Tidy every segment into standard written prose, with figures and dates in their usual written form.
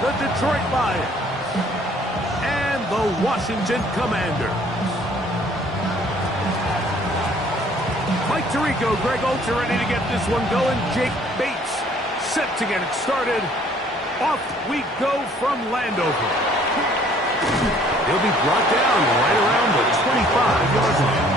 the Detroit Lions and the Washington Commanders. Mike Tirico, Greg Olds are ready to get this one going. Jake Bates set to get it started. Off we go from Landover. He'll be brought down right around the 25-yard line.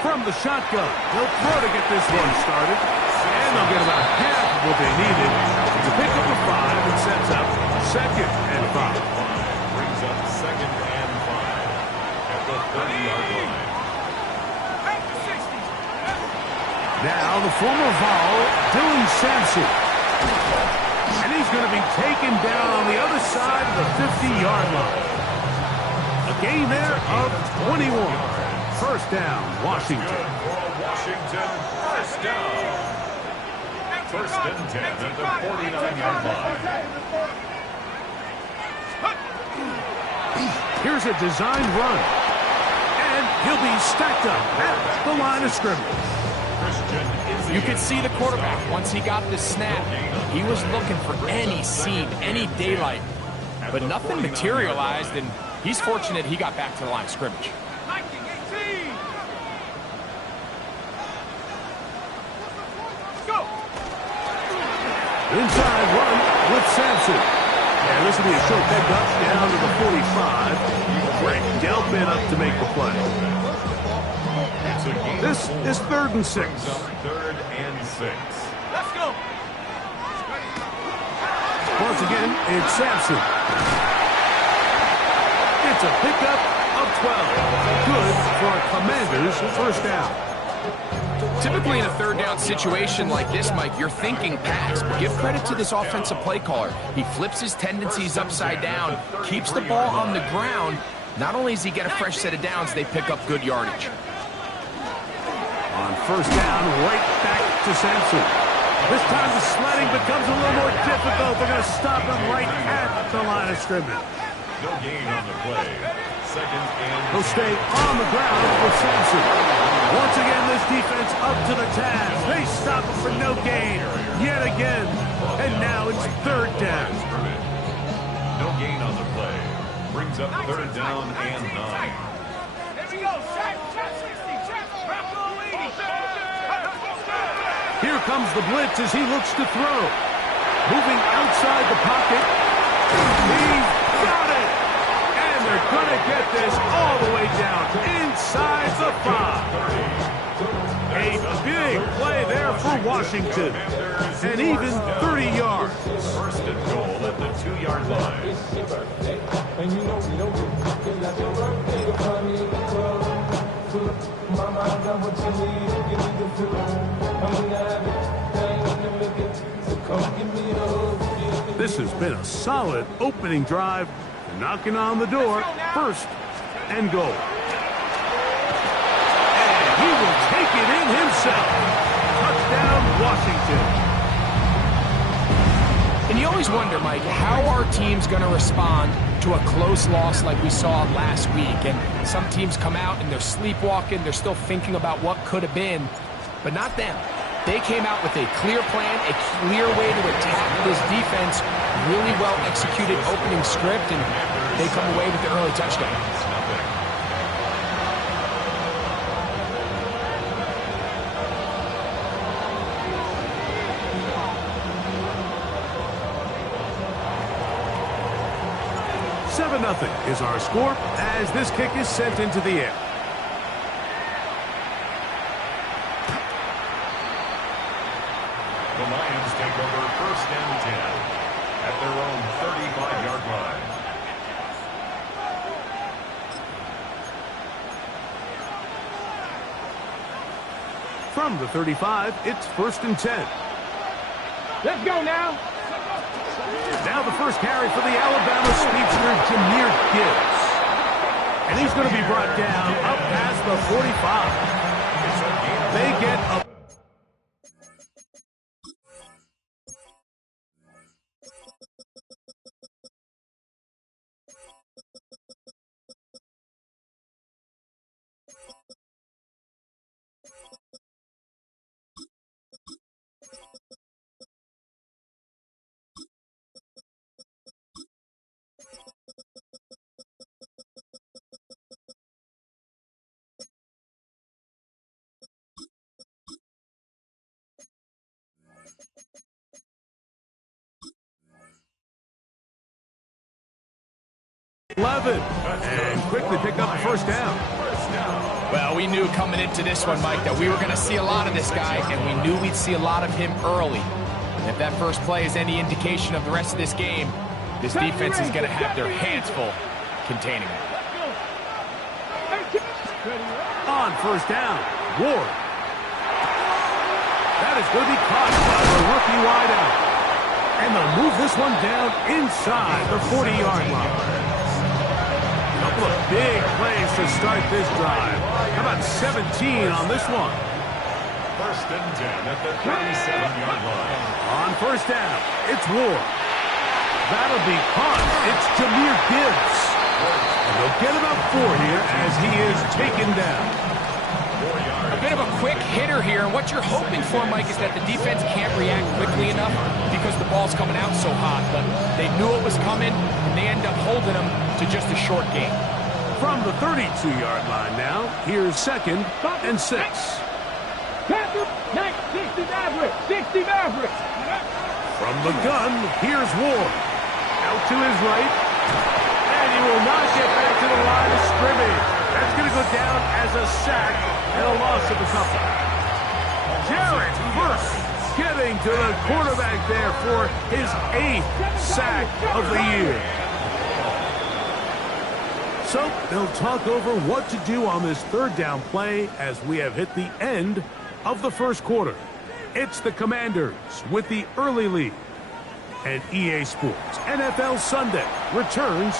From the shotgun, he'll throw to get this one started. And they'll get about half of what they needed to pick up a 5 and sets up 2nd and 5. Brings up 2nd and 5 at the 30-yard line. Now the former Vol, Dylan Sampson. And he's going to be taken down on the other side of the 50-yard line. A gain there of 21. First down, Washington. Washington, first down. First and 10 at the 49-yard line. Here's a designed run. And he'll be stacked up at the line of scrimmage. You could see the quarterback, once he got the snap, he was looking for any seam, any daylight. But nothing materialized, and he's fortunate he got back to the line of scrimmage. Inside run with Sampson. And this will be a short pickup down to the 45. Frank Delphin up to make the play. This is 3rd and 6. 3rd and 6. Let's go. Once again, it's Sampson. It's a pickup of 12. Good for a Commander's first down. Typically in a 3rd down situation like this, Mike, you're thinking pass, but give credit to this offensive play caller. He flips his tendencies upside down, keeps the ball on the ground. Not only does he get a fresh set of downs, they pick up good yardage. On first down, right back to Sampson. This time the sledding becomes a little more difficult. They're going to stop him right at the line of scrimmage. No gain on the play. 2nd and 10. He'll stay on the ground with Sampson. Once again, this defense up to the task. They stop him for no gain yet again. And now it's 3rd down. No gain on the play. Brings up 3rd down and 9. Here we go. Check 60. Check. Here comes the blitz as he looks to throw. Moving outside the pocket. He's got it. And they're going to get this all the way down inside the 5. A big play there for Washington. And even 30 yards. First and goal at the 2-yard line. This has been a solid opening drive. Knocking on the door. 1st and goal. And he will take it in himself. Touchdown, Washington. And you always wonder, Mike, how are teams going to respond to a close loss like we saw last week? And some teams come out and they're sleepwalking. They're still thinking about what could have been, but not them. They came out with a clear plan, a clear way to attack this defense, really well executed opening script, and they come away with the early touchdown. Nothing is our score as this kick is sent into the air. The Lions take over 1st and 10 at their own 35-yard line. From the 35, it's 1st and 10. Let's go now. Now the first carry for the Alabama speedster, Jahmyr Gibbs. And And he's going to be brought down up past the 45. They get a... and quickly pick up the first down. Well, we knew coming into this one, Mike, that we were going to see a lot of this guy, and we knew we'd see a lot of him early. And if that first play is any indication of the rest of this game, this defense is going to have their hands full containing him. On first down, Ward. That is going to be caught by the rookie wideout. And they'll move this one down inside the 40-yard line. Couple of big plays to start this drive. How about 17 on this one? First and 10 at the 37-yard line. On first down, it's Ward. That'll be caught. It's Jahmyr Gibbs. And they'll get about 4 here as he is taken down. A bit of a quick hitter here, and what you're hoping for, Mike, is that the defense can't react quickly enough because the ball's coming out so hot. But they knew it was coming, and they end up holding them to just a short gain. From the 32-yard line now, here's 2nd and 6. 60 Maverick. 60 Maverick. From the gun, here's Ward. Out to his right. And he will not get back to the line of scrimmage. That's going to go down as a sack and a loss of a couple. Jared Verse getting to the quarterback there for his 8th sack of the year. So they'll talk over what to do on this third down play as we have hit the end of the first quarter. It's the Commanders with the early lead. And EA Sports NFL Sunday returns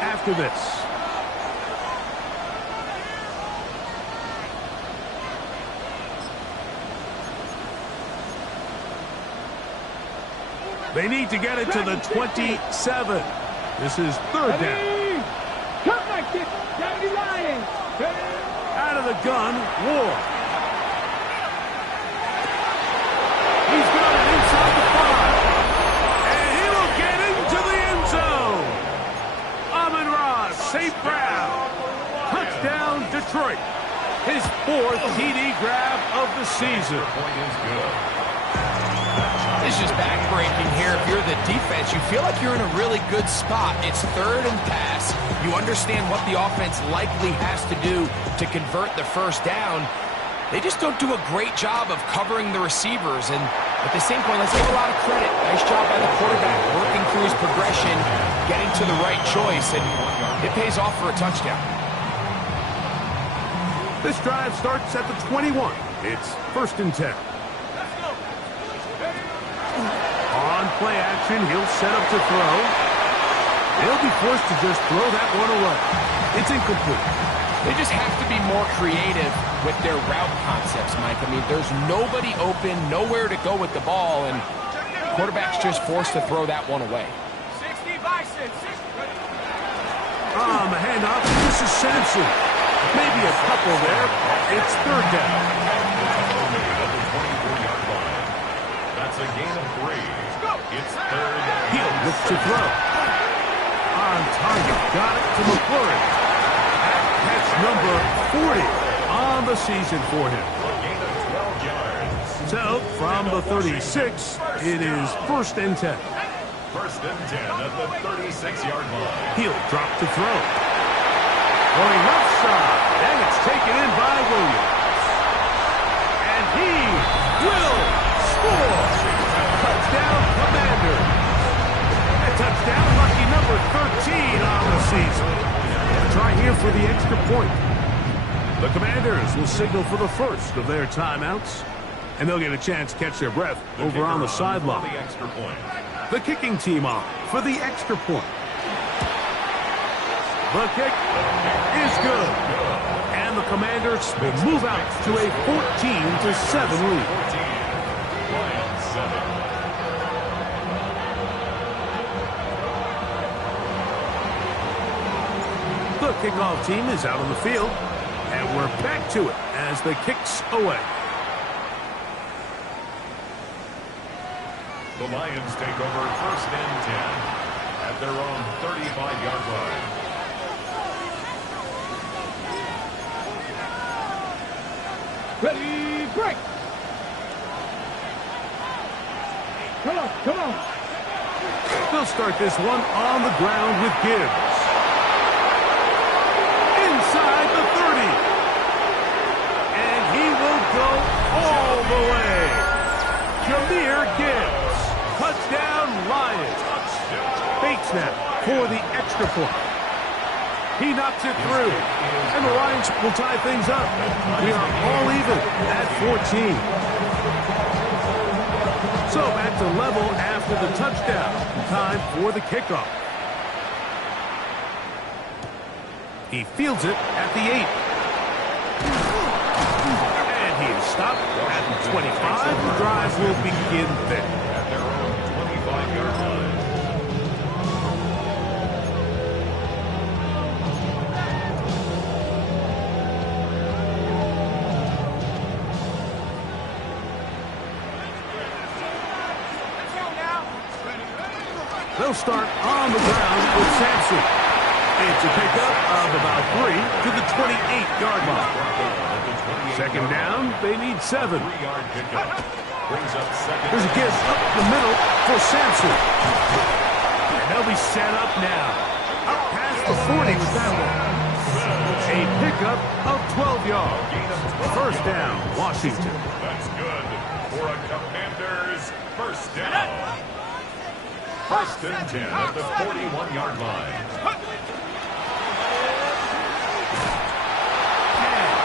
after this. They need to get it to the 27. This is third down. Out of the gun, Ward. He's got it inside the 5. And he will get into the end zone. Amon-Ra St. Brown. Touchdown, Detroit. His 4th TD grab of the season. Point is good. It's just backbreaking here. If you're the defense, you feel like you're in a really good spot. It's third and pass. You understand what the offense likely has to do to convert the first down. They just don't do a great job of covering the receivers. And at the same point, let's give a lot of credit. Nice job by the quarterback, working through his progression, getting to the right choice, and it pays off for a touchdown. This drive starts at the 21. It's 1st and 10. On play action, he'll set up to throw. They'll be forced to just throw that one away. It's incomplete. They just have to be more creative with their route concepts, Mike. I mean, there's nobody open, nowhere to go with the ball, and quarterback's just forced to throw that one away. 60 Bison. 60. On the handoff, this is Sampson. Maybe a couple there. It's third down. That's a gain of 3. It's third. He'll look to throw. On target, got it to McClure. That's number 40 on the season for him. A gain of 12 yards. So, from the 36, it is 1st and 10. 1st and 10 at the 36-yard line. He'll drop to throw. Going left side, and it's taken in by Williams. And he will score. Touchdown, Commanders. A touchdown, lucky number 13 on the season. Try here for the extra point. The Commanders will signal for the first of their timeouts, and they'll get a chance to catch their breath over on the sideline. The extra point. The kicking team on for the extra point. The kick is good. And the Commanders will move out to a 14-7 lead. 14. Lions 7. The kickoff team is out on the field, and we're back to it as the kicks away. The Lions take over 1st and 10 at their own 35-yard line. Ready, break! Come on, come on! They'll start this one on the ground with Gibbs. Inside the 30. And he will go all the way. Jahmyr Gibbs. Touchdown, Lions. Fake snap for the extra point. He knocks it through. And the Lions will tie things up. We are all even at 14. So back to level after the touchdown. Time for the kickoff. He fields it at the 8. And he is stopped at the 25. The drive will begin there. At their own 25-yard line. They'll start on the ground with Sampson. It's a pickup of about 3 to the 28-yard line. Second down, they need 7. 3-yard pickup. Brings up second. There's a give up the middle for Sampson. And they'll be set up now. Up past the 40 with that one. A pickup of 12 yards. First down, Washington. That's good for a Commanders first down. 1st and 10 at the 41-yard line.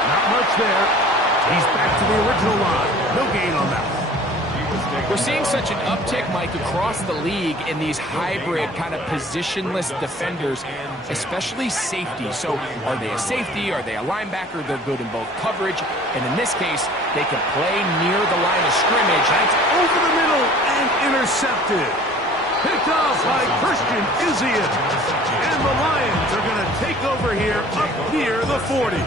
Not much there. He's back to the original line. No gain on that one. We're seeing such an uptick, Mike, across the league in these hybrid kind of positionless defenders, especially safety. So are they a safety? Are they a linebacker? They're good in both coverage. And in this case, they can play near the line of scrimmage. That's over the middle and intercepted. Picked off by Christian Izzian. And the Lions are going to take over here up near the 40.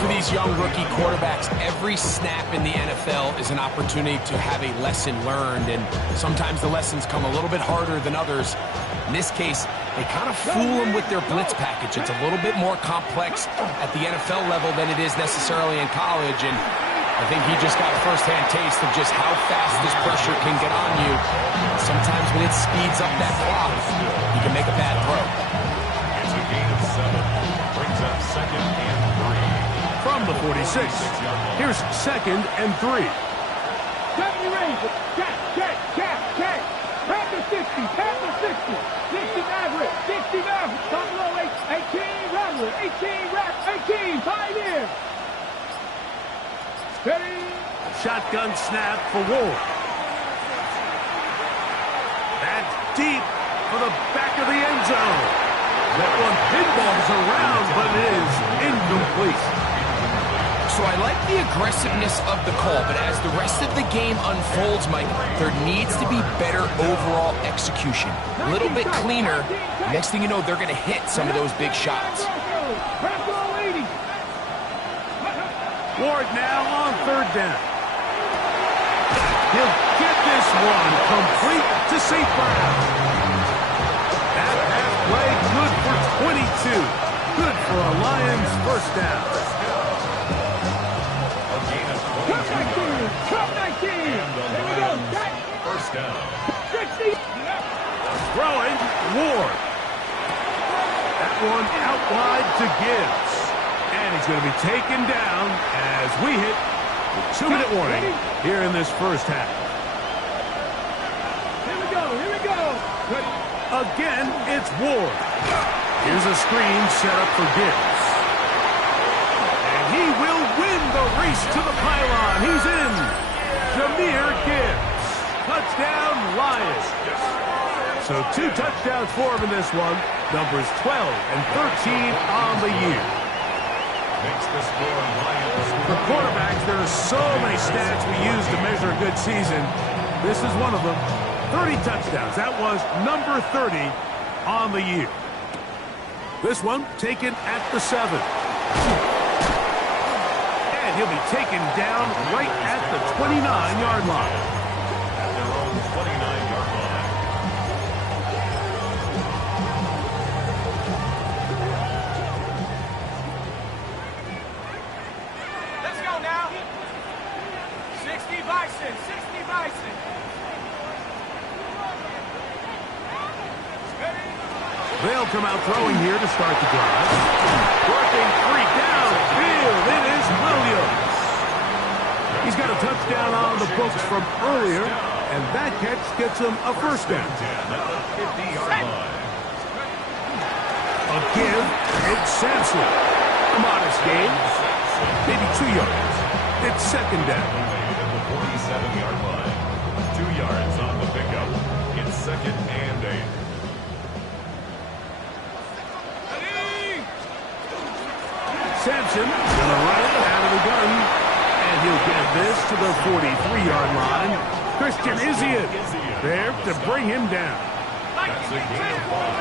For these young rookie quarterbacks, every snap in the NFL is an opportunity to have a lesson learned, and sometimes the lessons come a little bit harder than others. In this case, they kind of fool them with their blitz package. It's a little bit more complex at the NFL level than it is necessarily in college, and I think he just got a first-hand taste of just how fast this pressure can get on you. Sometimes when it speeds up that clock, you can make a bad throw. It's a gain of 7. Brings up second and 3. From the 46, here's second and 3. 70 range. Check. Tap the 60. 60 Maverick. 60 Maverick. Buffalo 18 Rattler. 18 Pioneer. Ready. Shotgun snap for Ward. That's deep for the back of the end zone. That one pinballs around, but it is incomplete. So I like the aggressiveness of the call, but as the rest of the game unfolds, Mike, there needs to be better overall execution. A little bit cleaner. Next thing you know, they're going to hit some of those big shots. Ward now on third down. He'll get this one complete to St. Brown. That halfway good for 22. Good for a Lions first down. Cup 19. There we go. First down. 60. Throwing, Ward. That one out wide to Gibbs. And he's going to be taken down as we hit the 2-minute warning here in this first half. Here we go. Ready. Again, it's Ward. Here's a screen set up for Gibbs. And he will win the race to the pylon. He's in. Jahmyr Gibbs. Touchdown, Lions. So 2 touchdowns for him in this one. Numbers 12 and 13 on the year. Makes the score Lions. For quarterbacks, there are so many stats we use to measure a good season. This is one of them. 30 touchdowns. That was number 30 on the year. This one taken at the 7. And he'll be taken down right at the 29-yard line. At their own 29-yard line. Let's go now. 60 Bison, 60 Bison. They'll come out throwing here to start the drive. Working 3 downfield. It is Williams. He's got a touchdown on the books from earlier, and that catch gets him a first down. At the 50-yard line. A give. It's Sampson. A modest gain. Maybe 2 yards. It's second down. At the 47-yard line. 2 yards on the pickup. It's second and 8. Sampson gonna run it out of the gun, and he'll get this to the 43-yard line. Christian Izzian there to bring him down. That's a gain of 5.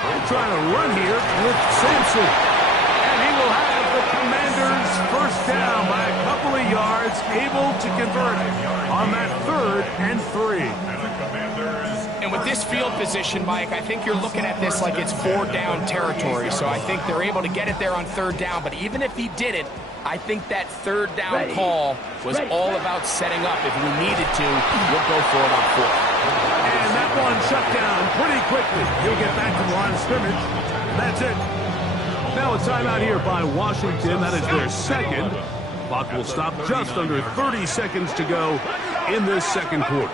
They're trying to run here with Sampson, and he will have the Commanders first down by a couple of yards, able to convert on that 3rd and 3. And the Commanders. And with this field position, Mike, I think you're looking at this like it's 4-down territory. So I think they're able to get it there on 3rd down. But even if he didn't, I think that 3rd down call was all about setting up. If we needed to, we'll go for it on 4th. And that one shut down pretty quickly. He'll get back to the line of scrimmage. That's it. Now a timeout here by Washington. That is their second. Clock will stop just under 30 seconds to go in this second quarter.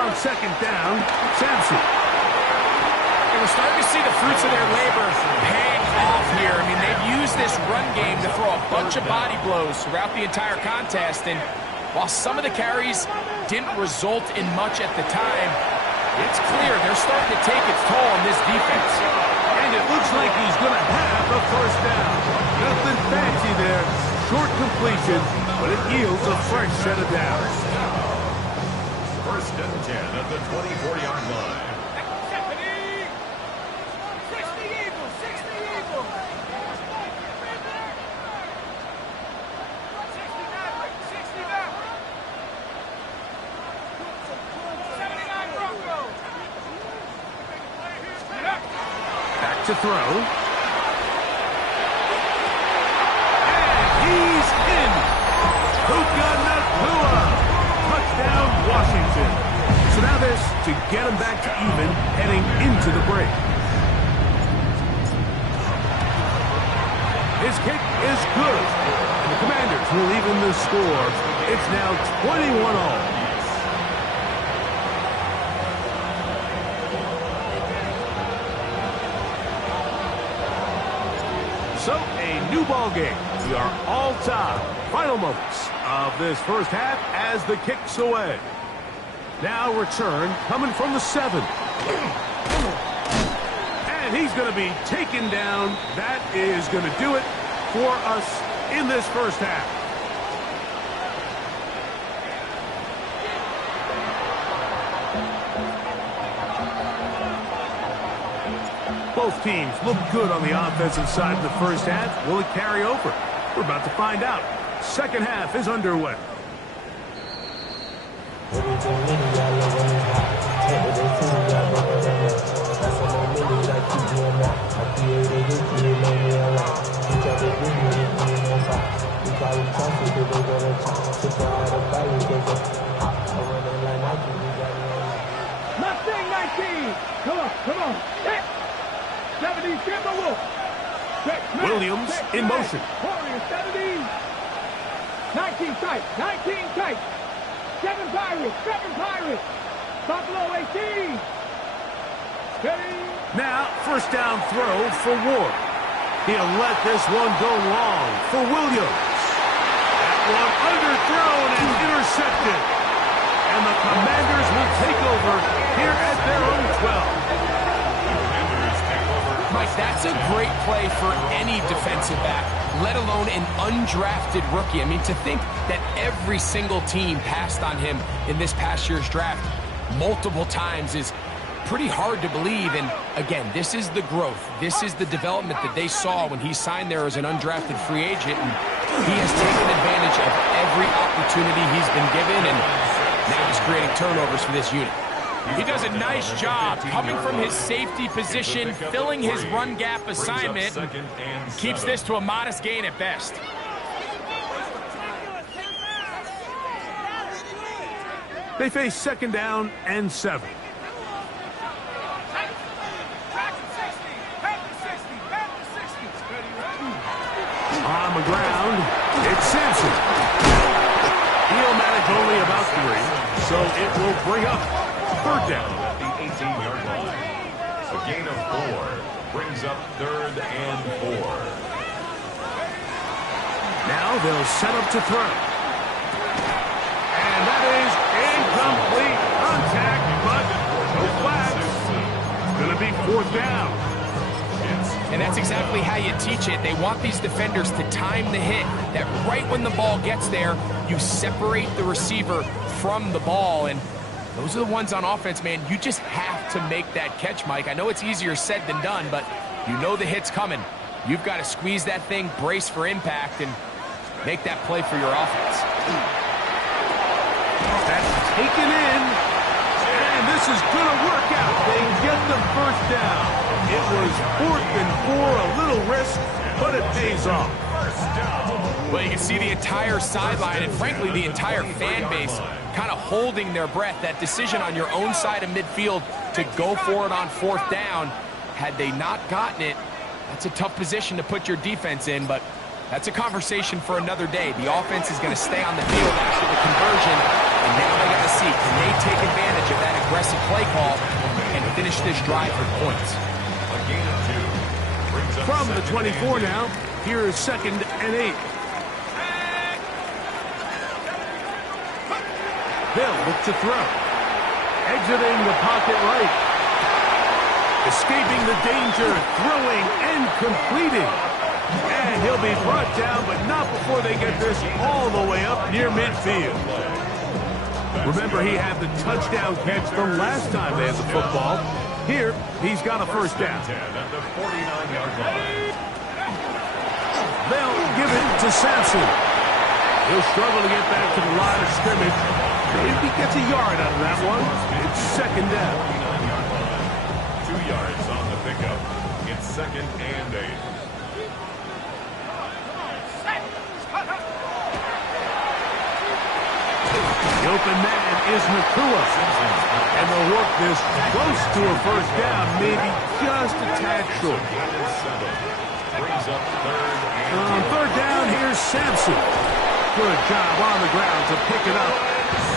On second down, Sampson. And we're starting to see the fruits of their labor paying off here. I mean, they've used this run game to throw a bunch of body blows throughout the entire contest. And while some of the carries didn't result in much at the time, it's clear they're starting to take its toll on this defense. And it looks like he's going to have a first down. Nothing fancy there. Short completion, but it yields a fresh set of downs. First and 10 at the 24-yard line. 60 Eagles, 60 Eagles. 60 Maverick, 60 Maverick. 79 Broncos. Back to throw. And he's in. Puka Nakua. Touchdown, Washington. So now this to get him back to even heading into the break. His kick is good. And the Commanders will even the score. It's now 21-all. So, a new ball game. We are all tied. Final moments of this first half as the kick's away. Now return coming from the 7. And he's going to be taken down. That is going to do it for us in this first half. Both teams look good on the offensive side of the first half. Will it carry over? We're about to find out. Second half is underway. Mustang 19. Come on. Hit. 70 Timberwolf. Williams in motion. Warrior 70. 19 tight. 7 Pirates. Buffalo 18. Steady. Now, first down throw for Ward. He'll let this one go long for Williams. That one underthrown and intercepted. and the Commanders will take over here at their own 12. Mike, that's a great play for any defensive back, let alone an undrafted rookie. I mean, to think that every single team passed on him in this past year's draft multiple times is pretty hard to believe. And again, this is the growth. This is the development that they saw when he signed there as an undrafted free agent. And he has taken advantage of every opportunity he's been given, and now he's creating turnovers for this unit. He does a nice job coming from his safety position, filling his run gap assignment, and keeps this to a modest gain at best. They face 2nd down and 7. On the ground, it's Sampson. He'll manage only about 3, so it will bring up 3rd down. At the 18-yard line. A gain of 4 brings up 3rd and 4. Now they'll set up to throw. And that is incomplete contact, but no flags. It's going to be 4th down. And that's exactly how you teach it. They want these defenders to time the hit, that right when the ball gets there, you separate the receiver from the ball. And those are the ones on offense, man. You just have to make that catch, Mike. I know it's easier said than done, but you know the hit's coming. You've got to squeeze that thing, brace for impact, and make that play for your offense. That's taken in, and this is going to work out. They get the 1st down. It was 4th and 4, a little risk, but it pays off. Well, you can see the entire sideline and, frankly, the entire fan base kind of holding their breath. That decision on your own side of midfield to go for it on 4th down, had they not gotten it, that's a tough position to put your defense in, but that's a conversation for another day. The offense is going to stay on the field after the conversion, and now they got to see, can they take advantage of that aggressive play call and finish this drive with points? From the 24 now, here is 2nd and 8. They'll look to throw. Exiting the pocket right. Escaping the danger, throwing and completing. And he'll be brought down, but not before they get this all the way up near midfield. Remember, he had the touchdown catch the last time they had the football. Here, he's got a 1st down. They'll give it to Sampson. He'll struggle to get back to the line of scrimmage. Maybe he gets a yard out of that one. It's 2nd down. 2 yards on the pickup. It's 2nd and 8. The open man is Nakua. And they'll work this close to a 1st down, maybe just a tad short. Brings up 3rd and On 3rd down, here's Sampson. Good job on the ground to pick it up.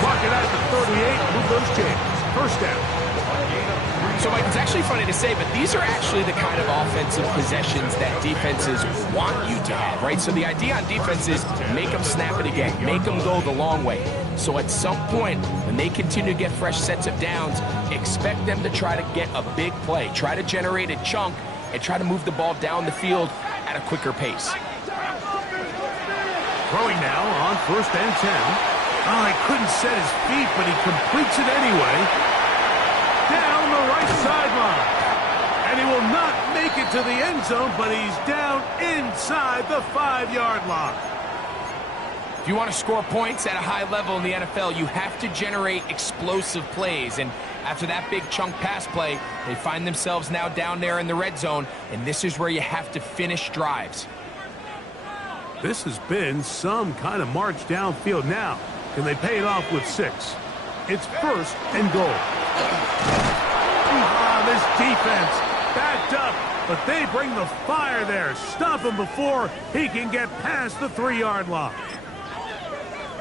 Mark it at the 38, move those chains. 1st down. So, Mike, it's actually funny to say, but these are actually the kind of offensive possessions that defenses want you to have, right? So the idea on defense is make them snap it again, make them go the long way. So at some point, when they continue to get fresh sets of downs, expect them to try to get a big play, try to generate a chunk, and try to move the ball down the field at a quicker pace. Throwing now on 1st and 10. Oh, he couldn't set his feet, but he completes it anyway. Down the right sideline. And he will not make it to the end zone, but he's down inside the 5-yard line. If you want to score points at a high level in the NFL, you have to generate explosive plays. And after that big chunk pass play, they find themselves now down there in the red zone, and this is where you have to finish drives. This has been some kind of march downfield now. Can they pay it off with 6? It's 1st and goal. This defense backed up, but they bring the fire there. Stop him before he can get past the 3-yard line.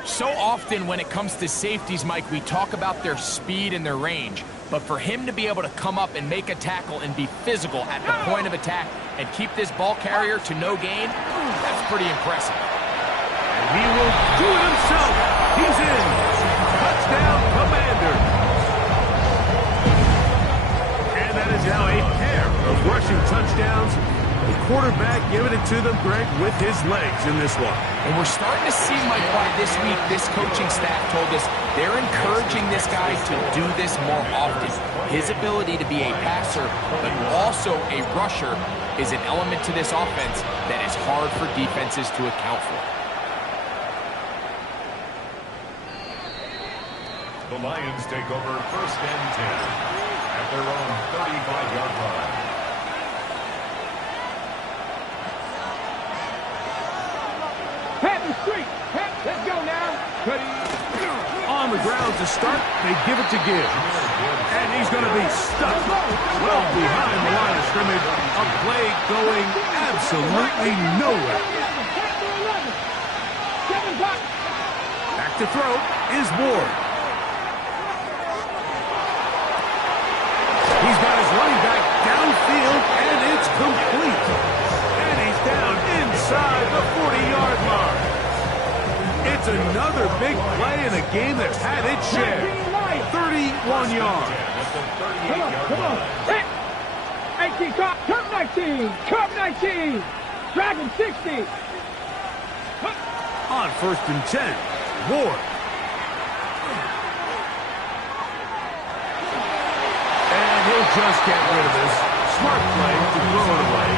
So often when it comes to safeties, Mike, we talk about their speed and their range. But for him to be able to come up and make a tackle and be physical at the point of attack and keep this ball carrier to no gain, that's pretty impressive. And he will do it himself. He's in. Touchdown, That is now a pair of rushing touchdowns. The quarterback giving it to them, Greg, with his legs in this one. And we're starting to see, Mike, why this week this coaching staff told us they're encouraging this guy to do this more often. His ability to be a passer, but also a rusher, is an element to this offense that is hard for defenses to account for. The Lions take over 1st and 10 at their own 35-yard line. Let's go now. On the ground to start, they give it to Gibbs. And he's going to be stuck well behind the line of scrimmage. A play going absolutely nowhere. Back to throw is Ward. He's got his running back downfield, and it's complete. And he's down inside the 40-yard line. It's another big play in a game that's had its share. 31 yards. Come on. 18, curve 19. Curve 19. Dragon 60. On 1st and 10, Ward. And he'll just get rid of this. Smart play to throw it away.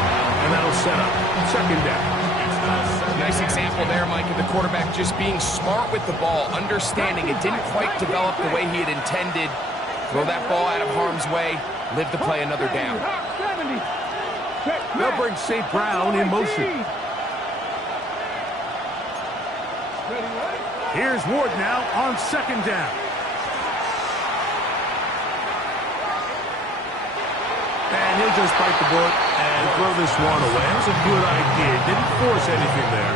And that'll set up 2nd down. Nice example there, Mike, of the quarterback just being smart with the ball, understanding it didn't quite develop the way he had intended. Throw that ball out of harm's way, live to play another down. They'll bring St. Brown in motion. Here's Ward now on 2nd down. And he'll just bite the bullet and throw this one away. That's a good idea. Didn't force anything there.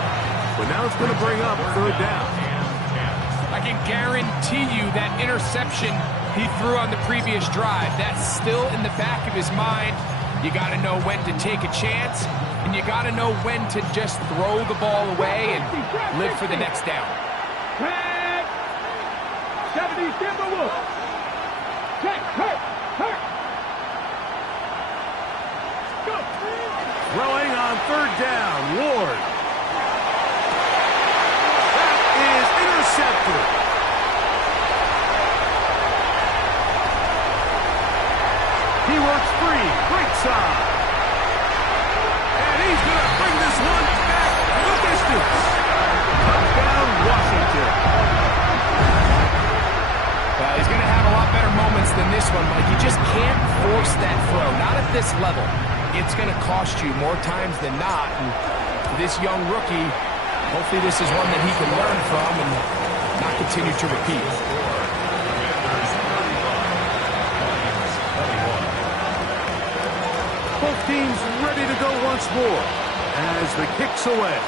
But now it's going to bring up 3rd down. I can guarantee you that interception he threw on the previous drive, that's still in the back of his mind. You got to know when to take a chance, and you got to know when to just throw the ball away and live for the next down. 70 Timberwolves. Check, hurt. Throwing on 3rd down, Ward. That is intercepted. He works free, right side. And he's going to bring this one back the distance. Touchdown, Washington. Well, he's going to have a lot better moments than this one, Mike. You just can't force that throw, not at this level. It's going to cost you more times than not. And for this young rookie, hopefully this is one that he can learn from and not continue to repeat. Both teams ready to go once more as the kick's away.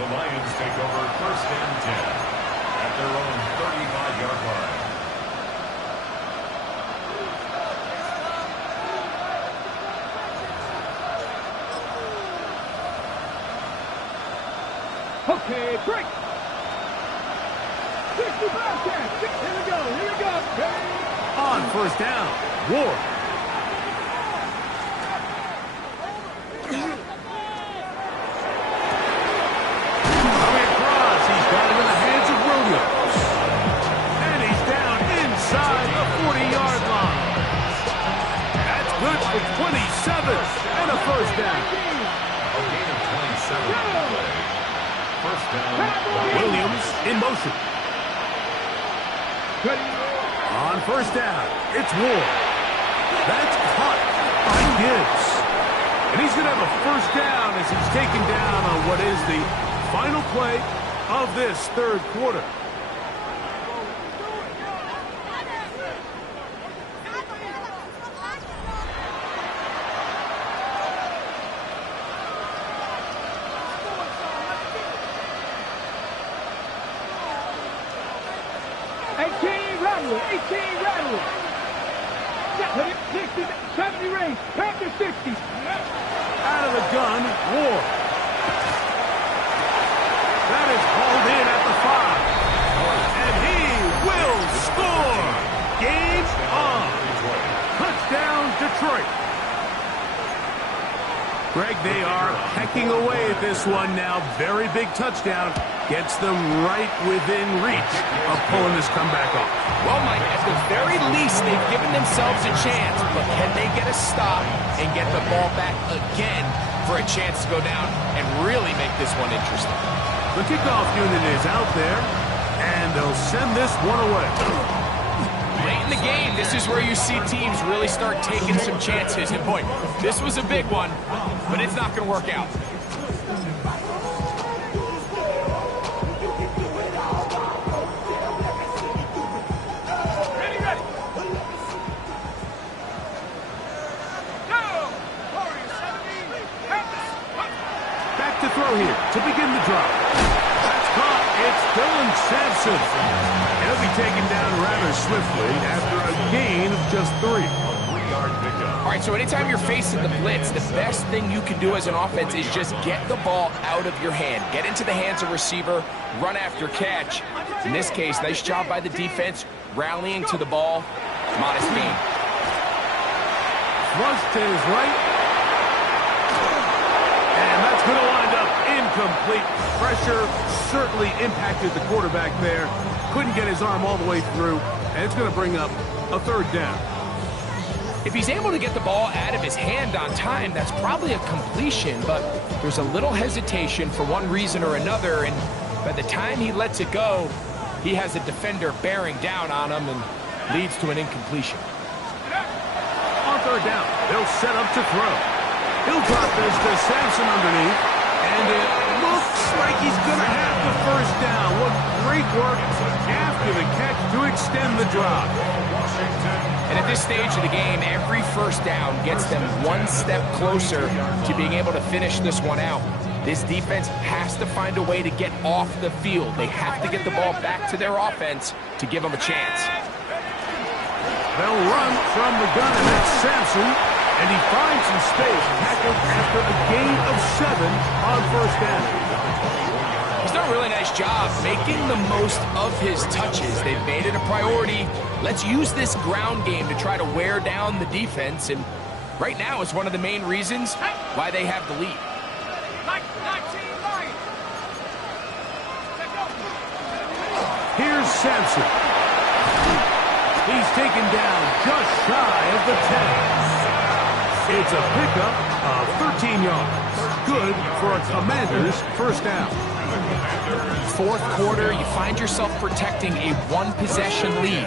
The Lions take over 1st and 10 at their own 35-yard line. Okay, break. 65 catch. Here we go. On 1st down, Ward. Coming across, he's got it in the hands of Rodeo. And he's down inside the 40-yard line. That's good for 27 and a 1st down. A gain of 27 on the play. 1st down. Williams in motion. On 1st down, it's Ward. That's caught by Gibbs. And he's going to have a 1st down as he's taken down on what is the final play of this 3rd quarter. Put it 60, 70 range. Panther 60. Out of the gun, Ward. That is hauled in at the 5. And he will 3. Greg, they are hacking away at this one now. Very big touchdown. Gets them right within reach of pulling this comeback off. Well, Mike, at the very least, they've given themselves a chance. But can they get a stop and get the ball back again for a chance to go down and really make this one interesting? The kickoff unit is out there, and they'll send this one away. Late in the game, this is where you see teams really start taking some chances. And boy, this was a big one, but it's not going to work out. Back to throw here to begin the drive. That's caught. It's Dylan Sampson. He'll be taken down rather swiftly after a gain of just 3. All right, so anytime you're facing the blitz, the best thing you can do as an offense is just get the ball out of your hand. Get into the hands of receiver, run after catch. In this case, nice job by the defense, rallying to the ball. Modest gain. Thrust to his right. And that's going to wind up incomplete. Pressure certainly impacted the quarterback there. Couldn't get his arm all the way through. And it's going to bring up a 3rd down. If he's able to get the ball out of his hand on time, that's probably a completion, but there's a little hesitation for one reason or another, and by the time he lets it go, he has a defender bearing down on him and leads to an incompletion. On 3rd down, they'll set up to throw. He'll drop this to Sampson underneath, and it looks like he's going to have the 1st down. What great work after the catch to extend the drive. And at this stage of the game, every 1st down gets them one step closer to being able to finish this one out. This defense has to find a way to get off the field. They have to get the ball back to their offense to give them a chance. They'll run from the gun, and that's Sampson. And he finds some space, tackled after a gain of 7 on 1st down. He's done a really nice job making the most of his touches. They've made it a priority. Let's use this ground game to try to wear down the defense, and right now it's one of the main reasons why they have the lead. Here's Sampson. He's taken down just shy of the 10. It's a pickup of 13 yards. Good for a Commanders 1st down. 4th quarter, you find yourself protecting a 1-possession lead.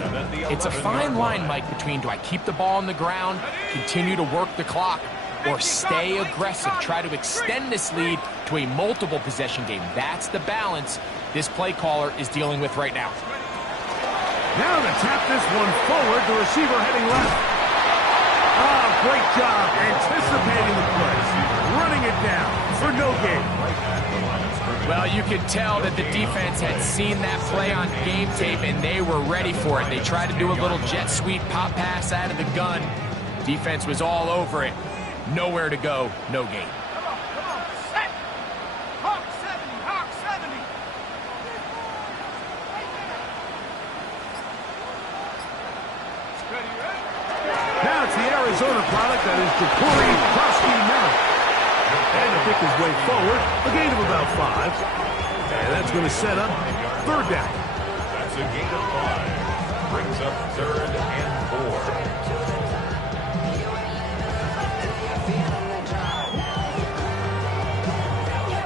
It's a fine line, Mike, between do I keep the ball on the ground, continue to work the clock, or stay aggressive, try to extend this lead to a multiple possession game. That's the balance this play caller is dealing with right now. Now to tap this one forward, the receiver heading left. Oh, great job anticipating the play, running it down for no gain. Well, you could tell that the defense had seen that play on game tape, and they were ready for it. They tried to do a little jet sweep pop pass out of the gun. Defense was all over it. Nowhere to go, no gain. Set. Hawk 70, Hawk 70. Now it's the Arizona product that is Ja'Cory Krosky-Mount. And to pick his way forward, a gain of about 5. And that's going to set up 3rd down. That's a gain of 5. Brings up 3rd and 4.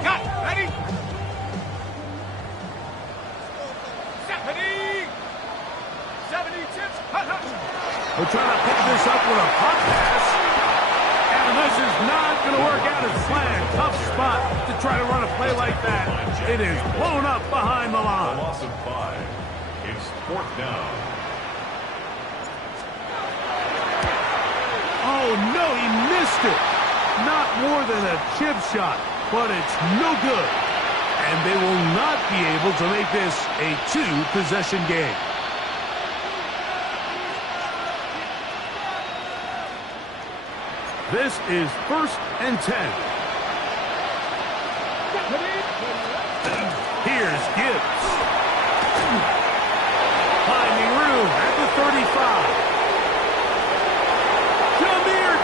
Got it. Ready? 70. 70 tips. We're trying to pick this up with a pop pass. And this is not going to work out as planned. Tough spot to try to run a play like that. It is blown up behind the line. Loss of 5. It's 4th down. Oh, no, he missed it. Not more than a chip shot, but it's no good. And they will not be able to make this a 2-possession game. This is 1st and 10. Here's Gibbs. Finding room at the 35. Jameer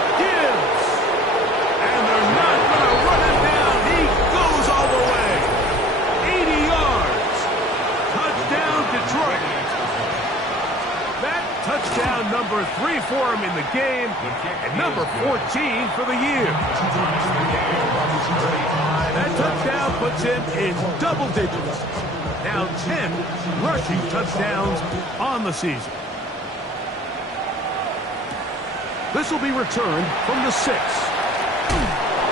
3 for him in the game, and number 14 for the year. That touchdown puts him in double digits. Now 10 rushing touchdowns on the season. This will be returned from the 6.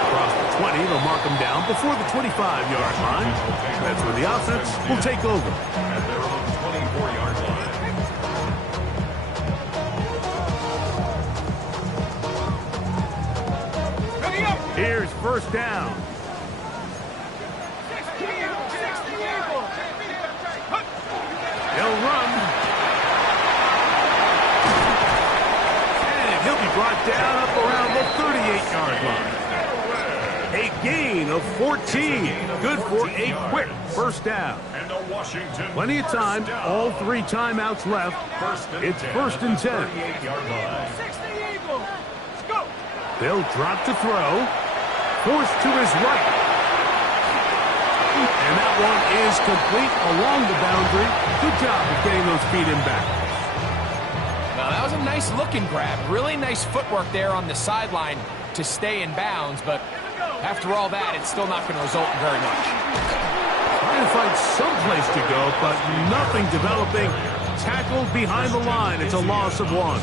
Across the 20, they'll mark him down before the 25-yard line. That's where the offense will take over. At their own 24-yard line. Here's first down. He'll run. And he'll be brought down up around the 38-yard line. A gain of 14. Good for a quick first down. And a Washington. Plenty of time. All 3 timeouts left. It's first and 10. 38-yard line. They'll drop to throw. Forced to his right. And that one is complete along the boundary. Good job of getting those feet in back. Now, that was a nice looking grab. Really nice footwork there on the sideline to stay in bounds, but after all that, it's still not going to result in very much. Trying to find some place to go, but nothing developing. Tackled behind the line. It's a loss of 1.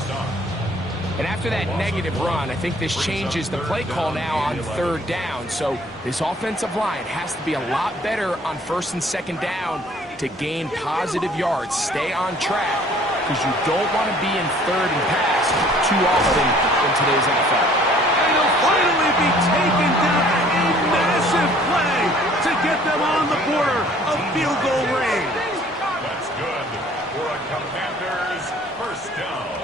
And after that negative run, I think this changes the play call now on third down. So this offensive line has to be a lot better on first and second down to gain positive yards. Stay on track, because you don't want to be in third and pass too often in today's NFL. And he'll finally be taken down. A massive play to get them on the border of field goal range. That's good for a Commanders first down.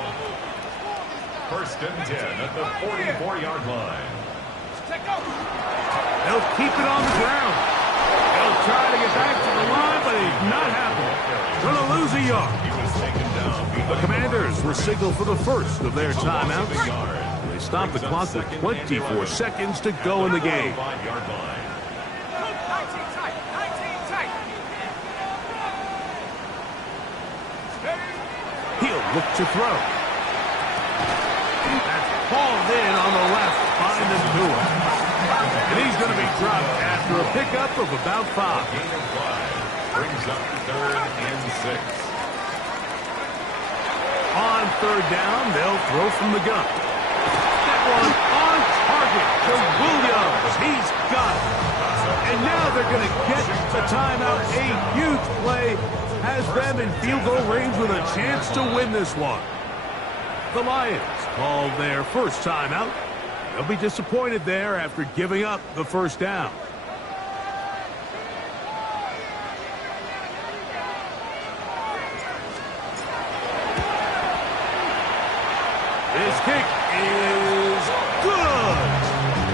First and 10 at the 44-yard line. They'll keep it on the ground. They'll try to get back to the line, but he's not happening. Going to lose a yard. He was taken down. The Commanders will signal for the first of their timeouts. They stop the clock with 24 seconds to go in the game. 5-yard line. He'll look to throw. That's hauled in on the left, finding Tua. And he's going to be dropped after a pickup of about 5. Gain of 5 brings up third and 6. On third down, they'll throw from the gun. That one on target to Williams. He's got it. And now they're going to get the timeout. A huge play has them in field goal range with a chance to win this one. The Lions call their first timeout. They'll be disappointed there after giving up the first down. This kick is good.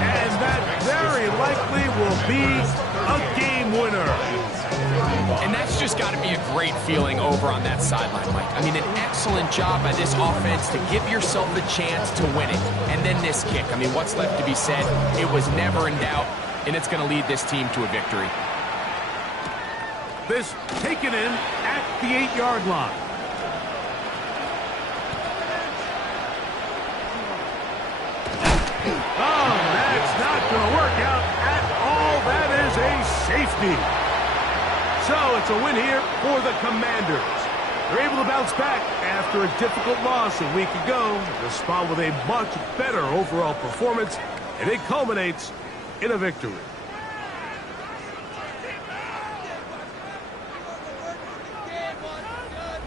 And that very likely will be a game winner. And that's just got to be a great feeling over on that sideline, Mike. I mean, an excellent job by this offense to give yourself the chance to win it. And then this kick. I mean, what's left to be said? It was never in doubt, and it's going to lead this team to a victory. This taken in at the 8-yard line. Oh, that's not going to work out at all. That is a safety. So it's a win here for the Commanders. They're able to bounce back after a difficult loss a week ago. The spot with a much better overall performance, and it culminates in a victory.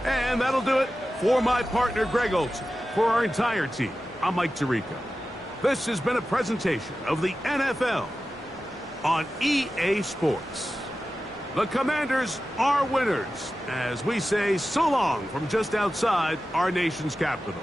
And that'll do it for my partner, Greg Olson. For our entire team, I'm Mike Tirico. This has been a presentation of the NFL on EA Sports. The Commanders are winners, as we say so long from just outside our nation's capital.